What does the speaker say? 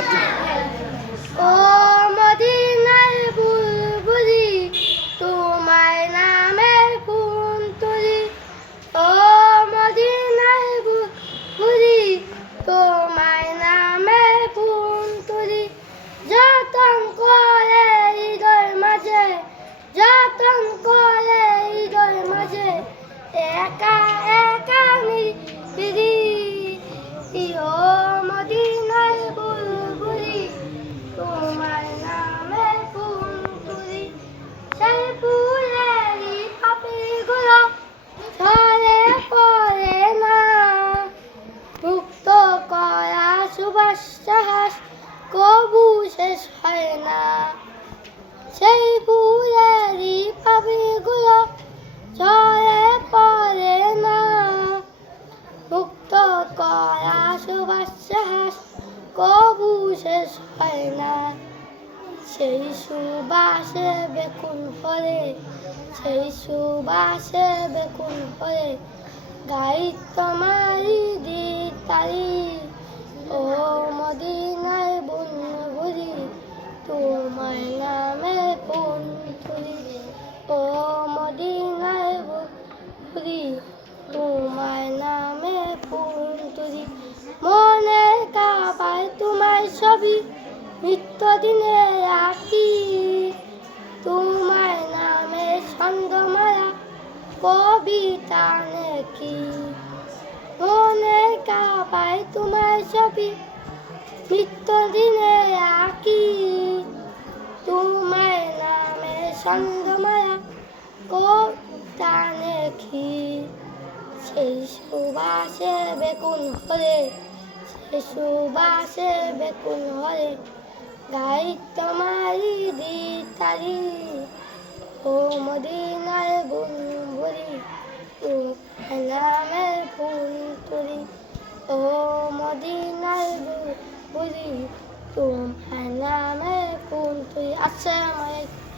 আচ্ছা। ও মদিনার বুলবুলি তোমার নামে ফুল তুলি, ও মদিনার বুলবুলি তোমার নামে ফুল তুলি, যতন করে হৃদয় মাঝে, যতন করে হৃদয় মাঝে, একা একা নিরিবিলি। ও মদিনার বুলবুলি তোমার নামে ফুল তুলি, সেই ফুলেরই পাপড়িগুলো ঝরে পড়ে না, মুক্ত করা সুবাস চাষ কবু শেষ হয় না, সেই ফুলেরই পাপড়িগুলো ঝরে পড়ে না, মুক্ত করা সুবাস চাষ কবু শেষ হয় না, সেই সুবাসে বেকুল হলে, সেই সুবাসে বেকুল হলে গাই তোমারি দিতারি। ও মদিনার বুলবুলি তোমার নামে ফুল তুলি, ও মদিনার বুলবুলি তোমার নামে ফুল তুলি, মনের কাবায় তোমার ছবি নিত্য দিনে রাখি, তোমার নামে ছন্দমালা কবিতা লেখি, মনের কাবায় তোমার ছবি নিত্য দিনে রাখি, তোমার নামে ছন্দমালা কবিতা লেখি, সেই সুবাসে বেকুল হলে, সেই সুবাসে বেকুল হলে গাই তোমারি দিতারি। ও মদিনার বুলবুলি তোমার নামে ফুল তুলি, ও মদিনার বুলবুলি তোমার নামে ফুল তুলি। আসসালামু আলাইকুম।